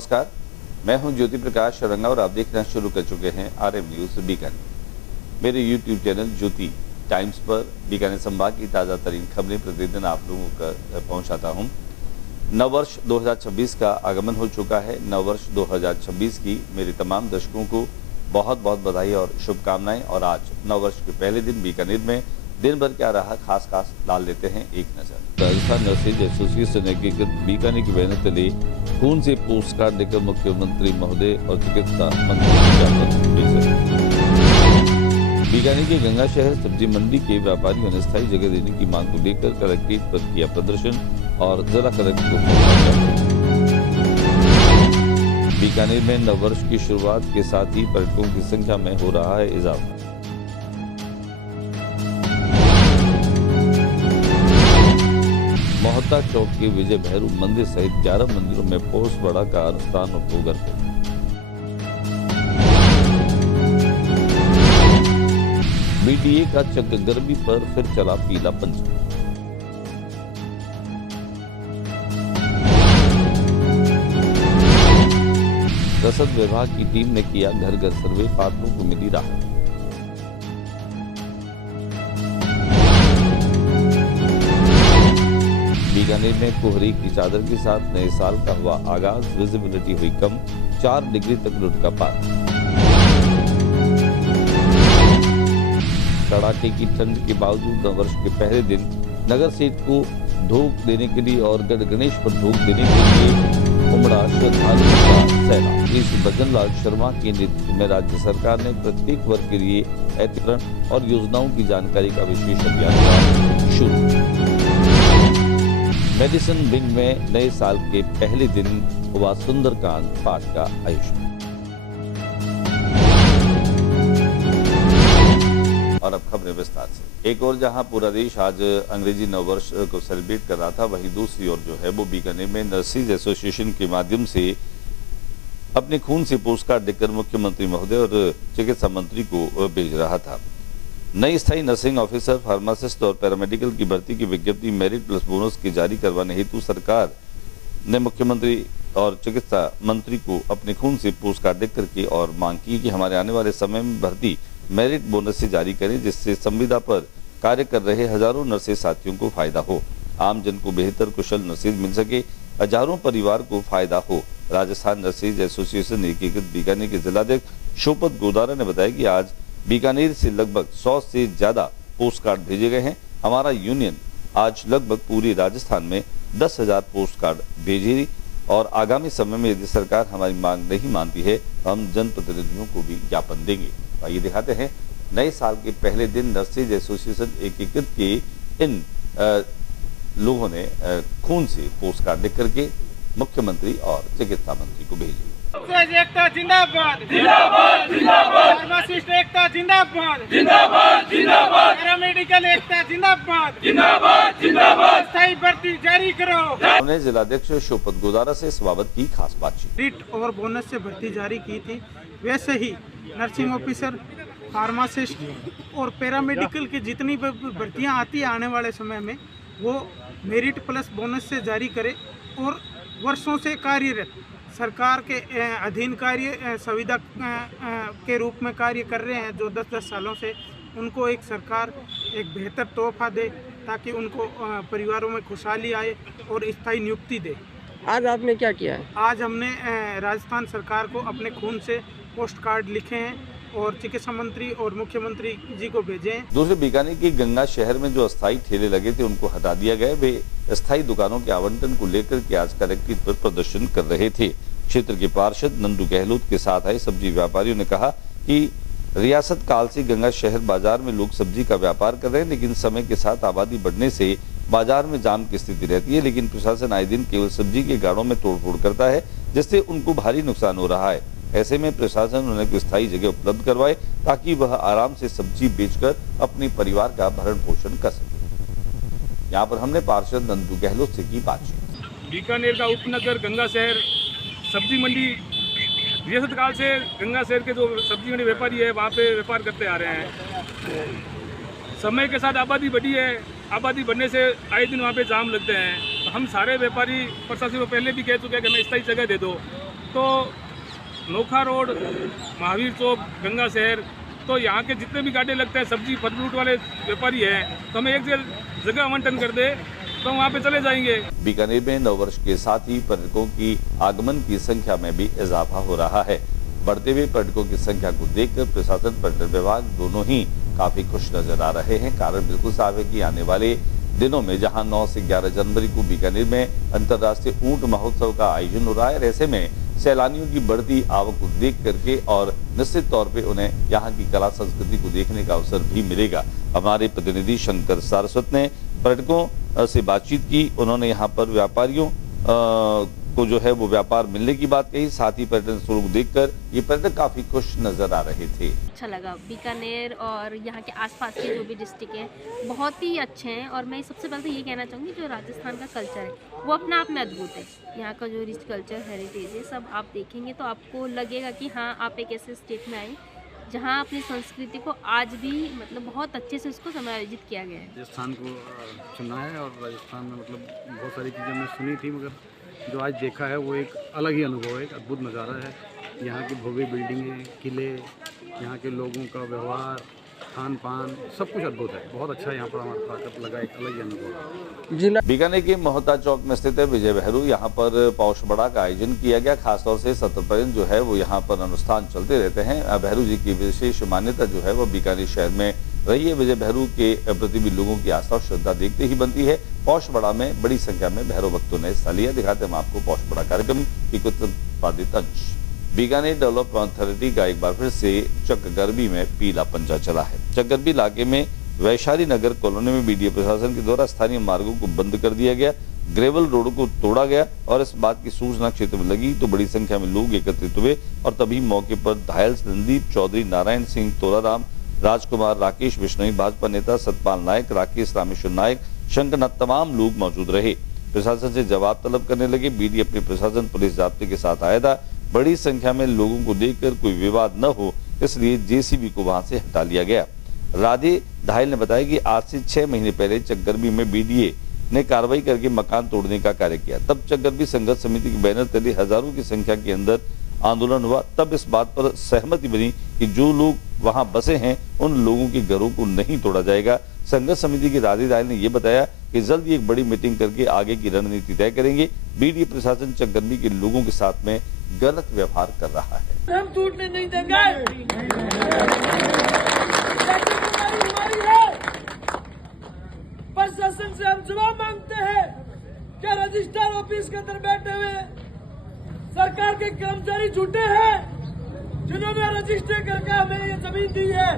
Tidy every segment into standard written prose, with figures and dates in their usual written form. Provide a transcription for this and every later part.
नमस्कार, मैं हूं ज्योति प्रकाश शरंगा और आप देखना शुरू कर चुके हैं आरएम न्यूज बीकानेर। मेरे यूट्यूब चैनल ज्योति टाइम्स पर बीकानेर संभाग की ताज़ा तरीन खबरें प्रतिदिन आप लोगों तक पहुंचाता हूं। नववर्ष 2026 का आगमन हो चुका है। नववर्ष 2026 की मेरे तमाम दर्शकों को बहुत बहुत बधाई और शुभकामनाएं। और आज नववर्ष के पहले दिन बीकानेर में दिन भर क्या रहा खास डाल लेते हैं एक नजर। राजस्थान नर्सेज एसोसिएशन एकीकृत बीकानेर की बैनर तले खून से पोस्ट कार्ड देकर मुख्यमंत्री महोदय और चिकित्सा मंत्री बीकानेर के गंगा शहर सब्जी मंडी के व्यापारियों ने अस्थायी जगह देने की मांग को लेकर कलेक्ट्रेट पर किया प्रदर्शन और जिला कलेक्टर को बीकानेर में नववर्ष की शुरुआत के साथ ही पर्यटकों की संख्या में हो रहा है इजाफा। मोहता चौक के विजय भैरू मंदिर सहित 11 मंदिरों में पोस्ट बड़ा का अनुष्ठान और भोगर थे। बीडीए का चक्रगर्मी पर फिर चला पीला पंचम। रसद विभाग की टीम ने किया घर घर सर्वे, पात्रों को मिली राहत। बीकानेर में कोहरे की चादर के साथ नए साल का हुआ आगाज, विजिबिलिटी हुई कम, 4 डिग्री तक लुढ़का पार। कड़ाके की ठंड के बावजूद नववर्ष के पहले दिन नगर सेठ को धोख देने के लिए और गणेश पर धोख देने के लिए उमड़ा श्रद्धालुओं का सैलाब। श्री भजन लाल शर्मा के नेतृत्व में राज्य सरकार ने प्रत्येक वर्ग के लिए एहतियातन और योजनाओं की जानकारी का विशेष अभियान शुरू। मेडिसिन विंग में नए साल के पहले दिन हुआ सुंदरकांड पाठ का आयोजन। और अब खबरें विस्तार से। एक और जहां पूरा देश आज अंग्रेजी नववर्ष को सेलिब्रेट कर रहा था, वहीं दूसरी ओर जो है वो बीकानेर में नर्सेज एसोसिएशन के माध्यम से अपने खून से पोस्ट कार्ड देकर मुख्यमंत्री महोदय और चिकित्सा मंत्री को भेज रहा था। नई स्थायी नर्सिंग ऑफिसर, फार्मासिस्ट और पैरामेडिकल की भर्ती की विज्ञप्ति मेरिट प्लस बोनस के जारी करवाने हेतु सरकार ने मुख्यमंत्री और चिकित्सा मंत्री को अपने खून से पोस्ट कार्ड देकर के और मांग की कि हमारे आने वाले समय में भर्ती मेरिट बोनस से जारी करें, जिससे संविदा पर कार्य कर रहे हजारों नर्सेज साथियों को फायदा हो, आम जन को बेहतर कुशल नर्सेज मिल सके, हजारों परिवार को फायदा हो। राजस्थान नर्सेज एसोसिएशन एकीकृत बीकानेर के जिलाध्यक्ष शोपत गोदारा ने बताया कि आज बीकानेर से लगभग 100 से ज्यादा पोस्ट कार्ड भेजे गए हैं। हमारा यूनियन आज लगभग पूरे राजस्थान में 10,000 पोस्ट कार्ड भेजेगी और आगामी समय में यदि सरकार हमारी मांग नहीं मानती है तो हम जनप्रतिनिधियों को भी ज्ञापन देंगे। आइए दिखाते हैं नए साल के पहले दिन नर्सेज एसोसिएशन एकीकृत के इन लोगों ने खून से पोस्ट कार्ड लिख करके मुख्यमंत्री और चिकित्सा मंत्री को भेजी। एकता जिंदाबाद जिंदाबाद जिंदाबाद, फार्मासिस्ट एकता जिंदाबाद जिंदाबाद जिंदाबाद, पैरामेडिकल एकता जिंदाबाद जिंदाबाद जिंदाबाद, स्थायी भर्ती जारी करो। उन्होंने जिलाध्यक्ष शोपत गोदारा से इस बाबत की खास बातचीत। मेरिट और बोनस से भर्ती जारी की थी, वैसे ही नर्सिंग ऑफिसर, फार्मासिस्ट और पैरामेडिकल की जितनी भर्तियां आती है आने वाले समय में वो मेरिट प्लस बोनस से जारी करे और वर्षों से कार्यरत सरकार के अधीन कार्य संविदा के रूप में कार्य कर रहे हैं जो 10-10 सालों से, उनको एक सरकार एक बेहतर तोहफा दे ताकि उनको परिवारों में खुशहाली आए और स्थायी नियुक्ति दे। आज आपने क्या किया है? आज हमने राजस्थान सरकार को अपने खून से पोस्ट कार्ड लिखे हैं और चिकित्सा मंत्री और मुख्यमंत्री जी को भेजे हैं। दूसरे बीकानेर के गंगा शहर में जो अस्थायी ठेले लगे थे उनको हटा दिया गया। वे अस्थायी दुकानों के आवंटन को लेकर के आज कलेक्ट्रेट पर प्रदर्शन कर रहे थे। क्षेत्र के पार्षद नंदू गहलोत के साथ आए सब्जी व्यापारियों ने कहा कि रियासत काल से गंगा शहर बाजार में लोग सब्जी का व्यापार कर रहे हैं, लेकिन समय के साथ आबादी बढ़ने से बाजार में जाम की स्थिति रहती है, लेकिन प्रशासन आए दिन केवल सब्जी के गाड़ों में तोड़फोड़ करता है, जिससे उनको भारी नुकसान हो रहा है। ऐसे में प्रशासन उन्हें कोई स्थायी जगह उपलब्ध करवाए ताकि वह आराम से सब्जी बेचकर अपने परिवार का भरण पोषण कर सके। यहाँ पर हमने पार्षद नंदू गहलोत से की बातचीत। बीकानेर का उपनगर गंगा शहर सब्जी मंडी रियासत काल से गंगा शहर के जो सब्जी मंडी व्यापारी है वहाँ पे व्यापार करते आ रहे हैं। समय के साथ आबादी बढ़ी है, आबादी बढ़ने से आए दिन वहाँ पे जाम लगते हैं। तो हम सारे व्यापारी प्रशासन को पहले भी कह चुके हैं कि हमें स्थायी जगह दे दो, तो नोखा रोड, महावीर चौक, गंगा शहर, तो यहाँ के जितने भी गाड़े लगते हैं सब्जी फल फ्रूट वाले व्यापारी हैं, तो हमें एक जगह आवंटन कर दे तो वहाँ पे चले जाएंगे। बीकानेर में नववर्ष के साथ ही पर्यटकों की आगमन की संख्या में भी इजाफा हो रहा है। बढ़ते हुए पर्यटकों की संख्या को देखकर प्रशासन, पर्यटन विभाग दोनों ही काफी खुश नजर आ रहे हैं। कारण बिल्कुल साफ है कि आने वाले दिनों में जहां 9 से 11 जनवरी को बीकानेर में अंतर्राष्ट्रीय ऊंट महोत्सव का आयोजन हो रहा है, ऐसे में सैलानियों की बढ़ती आवक को देख करके और निश्चित तौर पे उन्हें यहाँ की कला संस्कृति को देखने का अवसर भी मिलेगा। हमारे प्रतिनिधि शंकर सारस्वत ने पर्यटकों से बातचीत की। उन्होंने यहाँ पर व्यापारियों को जो है वो व्यापार मिलने की बात कही। साथ ही पर्यटन स्थलों को देखकर ये पर्यटक काफी खुश नजर आ रहे थे। अच्छा लगा। बीकानेर और यहाँ के आसपास के जो भी डिस्ट्रिक्ट हैं बहुत ही अच्छे हैं। और मैं सबसे पहले तो ये कहना चाहूँगी, जो राजस्थान का कल्चर है वो अपने आप में अद्भुत है। यहाँ का जो रिच कल्चर, हेरिटेज है, सब आप देखेंगे तो आपको लगेगा कि हाँ, आप एक ऐसे स्टेट में आए जहाँ अपनी संस्कृति को आज भी मतलब बहुत अच्छे से उसको समायोजित किया गया है। राजस्थान को चुना है और राजस्थान में मतलब बहुत सारी चीज़ें मैं सुनी थी, मगर जो आज देखा है वो एक अलग ही अनुभव है, एक अद्भुत नज़ारा है। यहाँ की भव्य बिल्डिंगें, किले, यहाँ के लोगों का व्यवहार, खान पान, सब कुछ अद्भुत है। बहुत अच्छा यहाँ पर हमारा ताकत लगा, एक अलग ही अनुभव है। बीकानेर के मोहता चौक में स्थित है विजय भैरू, यहाँ पर पौष बड़ा का आयोजन किया गया। खासतौर से सत्यपर्यंत जो है वो यहाँ पर अनुष्ठान चलते रहते हैं। भैरू जी की विशेष मान्यता जो है वो बीकानेर शहर में रही है। विजय भैरू के प्रति भी लोगों की आस्था और श्रद्धा देखते ही बनती है। पौष बड़ा में बड़ी संख्या में भैरव भक्तों ने हिस्सा लिया। दिखाते हम आपको पौष बड़ा कार्यक्रम की कुछ उत्पादित अंश। बीकानेर डेवलपमेंट अथॉरिटी का एक बार फिर से चकगरबी में पीला पंजा चला है। चकगरबी इलाके में वैशाली नगर कॉलोनी में बीडीए प्रशासन के द्वारा स्थानीय मार्गों को बंद कर दिया गया, ग्रेवल रोड को तोड़ा गया और इस बात की सूचना क्षेत्र में लगी तो बड़ी संख्या में लोग एकत्रित हुए और तभी मौके पर घायल संदीप चौधरी, नारायण सिंह तोराराम, राजकुमार, राकेश बिश्नोई, भाजपा नेता सतपाल नायक, राकेश रामेश्वर नायक, शंकरनाथ, तमाम लोग मौजूद रहे। प्रशासन से जवाब तलब करने लगे। बीडीए अपने प्रशासन पुलिस जाब्ते के साथ आया था। बड़ी संख्या में लोगों को देखकर कोई विवाद न हो इसलिए जेसीबी को वहां से हटा लिया गया। राधे धायल ने बताया कि आज से 6 महीने पहले चकगरबी में बीडीए ने कार्रवाई करके मकान तोड़ने का कार्य किया। तब चकगरबी संघर्ष समिति के बैनर तले हजारों की संख्या के अंदर आंदोलन हुआ। तब इस बात पर सहमति बनी कि जो लोग वहां बसे हैं उन लोगों के घरों को नहीं तोड़ा जाएगा। संघर्ष समिति के राधे धायल ने यह बताया कि जल्द ही एक बड़ी मीटिंग करके आगे की रणनीति तय करेंगे। बीडीए प्रशासन चकगरबी के लोगों के साथ में गलत व्यवहार कर रहा है। हम टूटने नहीं देंगे। प्रशासन से हम जवाब मांगते हैं। क्या रजिस्ट्रार ऑफिस के अंदर बैठे हुए सरकार के कर्मचारी झूठे हैं जिन्होंने रजिस्टर करके हमें ये जमीन दी है?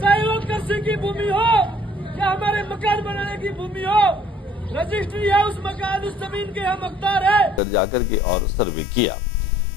चाहे वो कृषि की भूमि हो या हमारे मकान बनाने की भूमि हो, रजिस्ट्री है उस मकान, उस जमीन के हम हकदार है। जाकर के और सर्वे किया।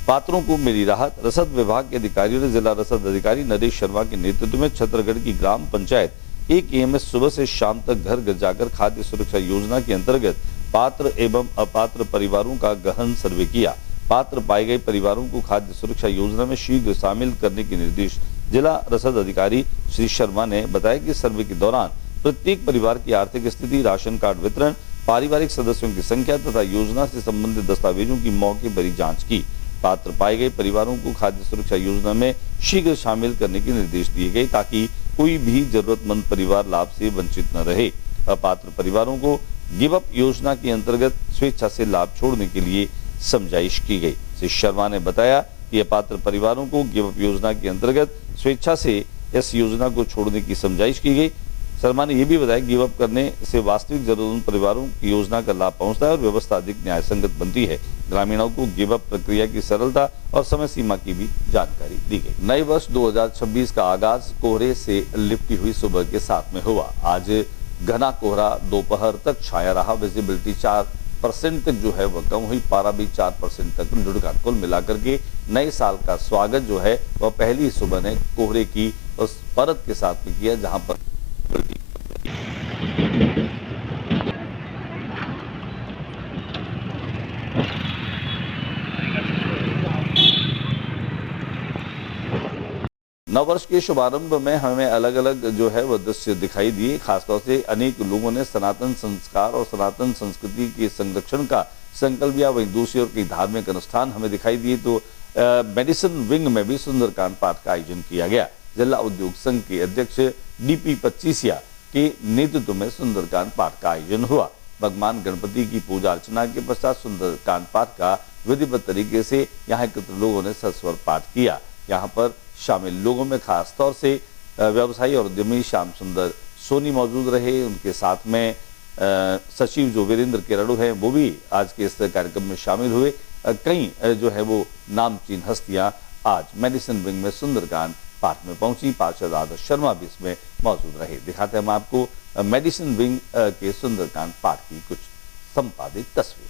पात्रों को मिली राहत। रसद विभाग के अधिकारियों ने जिला रसद अधिकारी नरेश शर्मा के नेतृत्व में छतरगढ़ की ग्राम पंचायत एक एएमएस सुबह से शाम तक घर घर जाकर खाद्य सुरक्षा योजना के अंतर्गत पात्र एवं अपात्र परिवारों का गहन सर्वे किया। पात्र पाए गए परिवारों को खाद्य सुरक्षा योजना में शीघ्र शामिल करने के निर्देश जिला रसद अधिकारी श्री शर्मा ने बताया कि सर्वे के दौरान प्रत्येक परिवार की आर्थिक स्थिति, राशन कार्ड वितरण, पारिवारिक सदस्यों की संख्या तथा योजना से संबंधित दस्तावेजों की मौके पर ही जांच की। पात्र पाए गए परिवारों को खाद्य सुरक्षा योजना में शीघ्र शामिल करने के निर्देश दिए गए ताकि कोई भी जरूरतमंद परिवार लाभ से वंचित न रहे। अपात्र परिवारों को गिव अप योजना के अंतर्गत स्वेच्छा से लाभ छोड़ने के लिए समझाइश की गई। श्री शर्मा ने बताया कि अपात्र परिवारों को गिव अप योजना के अंतर्गत स्वेच्छा से इस योजना को छोड़ने की समझाइश की गई। शर्मा ने यह भी बताया गिव अप करने से वास्तविक जरूरतमंद परिवारों की योजना का लाभ पहुंचता है और व्यवस्था अधिक न्याय संगत बनती है। ग्रामीणों को गिव अप प्रक्रिया की सरलता और समय सीमा की भी जानकारी दी गई। नए वर्ष 2026 का आगाज कोहरे से लिपटी हुई सुबह के साथ में हुआ। आज घना कोहरा दोपहर तक छाया रहा। विजिबिलिटी 4% तक जो है वह कम हुई, पारा भी 4% तक लुढ़का। कुल मिलाकर के नए साल का स्वागत जो है वह पहली सुबह ने कोहरे की उस परत के साथ में किया जहां पर नववर्ष के शुभारंभ में हमें अलग अलग जो है वह दृश्य दिखाई दिए। खासतौर से अनेक लोगों ने सनातन संस्कार और सनातन संस्कृति के संरक्षण का संकल्प लिया। वहीं दूसरी ओर कई धार्मिक अनुष्ठान हमें दिखाई दिए। तो मेडिसिन विंग में भी सुंदरकांड पाठ का आयोजन किया गया। जिला उद्योग संघ के अध्यक्ष DP पच्चीसिया के नेतृत्व में सुंदरकांड पाठ का आयोजन हुआ। भगवान गणपति की पूजा अर्चना के पश्चात सुंदरकांड पाठ का विधिवत तरीके से यहाँ एकत्र लोगों ने सस्वर पाठ किया। यहाँ पर शामिल लोगों में खास तौर से व्यवसायी और उद्यमी श्याम सुंदर सोनी मौजूद रहे। उनके साथ में सचिव जो वीरेंद्र केरड़ू हैं वो भी आज के इस कार्यक्रम में शामिल हुए। कई जो है वो नामचीन हस्तियां आज मेडिसिन विंग में सुंदरकांड पाठ में पहुंची। पार्षद आदर्श शर्मा भी इसमें मौजूद रहे। दिखाते हैं हम आपको मेडिसिन विंग के सुंदरकांड पाठ की कुछ संपादित तस्वीरें।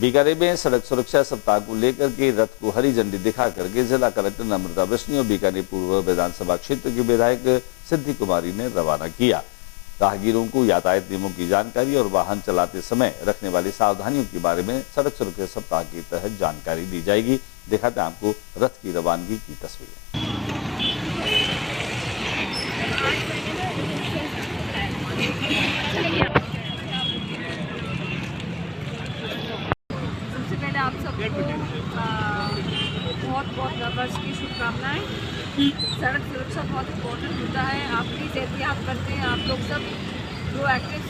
बीकानेर में सड़क सुरक्षा सप्ताह को लेकर के रथ को हरी झंडी दिखा करके जिला कलेक्टर नम्रता बिश्नोई और बीकानेर पूर्व विधानसभा क्षेत्र के विधायक सिद्धि कुमारी ने रवाना किया। राहगीरों को यातायात नियमों की जानकारी और वाहन चलाते समय रखने वाली सावधानियों के बारे में सड़क सुरक्षा सप्ताह के तहत जानकारी दी जाएगी। दिखाते हैं आपको रथ की रवानगी की तस्वीरें। आप सबको बहुत बहुत नववर्ष की शुभकामनाएं। सड़क सुरक्षा बहुत इम्पोर्टेंट होता है। आप प्लीज़ एहतियात करते हैं, आप लोग सब प्रोएक्टिव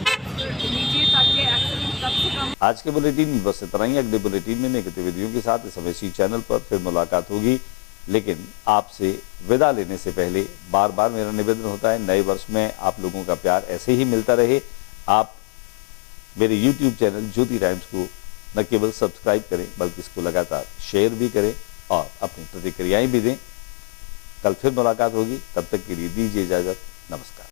लीजिए ताकि एक्सीडेंट कम से कम। आज के बुलेटिन में बस इतना ही। अगले बुलेटिन में नई गतिविधियों के साथ इस समय इसी चैनल पर फिर मुलाकात होगी। लेकिन आपसे विदा लेने से पहले बार बार मेरा निवेदन होता है, नए वर्ष में आप लोगों का प्यार ऐसे ही मिलता रहे। आप मेरे YouTube चैनल ज्योति राइम्स को न केवल सब्सक्राइब करें बल्कि इसको लगातार शेयर भी करें और अपनी प्रतिक्रियाएं भी दें। कल फिर मुलाकात होगी, तब तक के लिए दीजिए इजाजत। नमस्कार।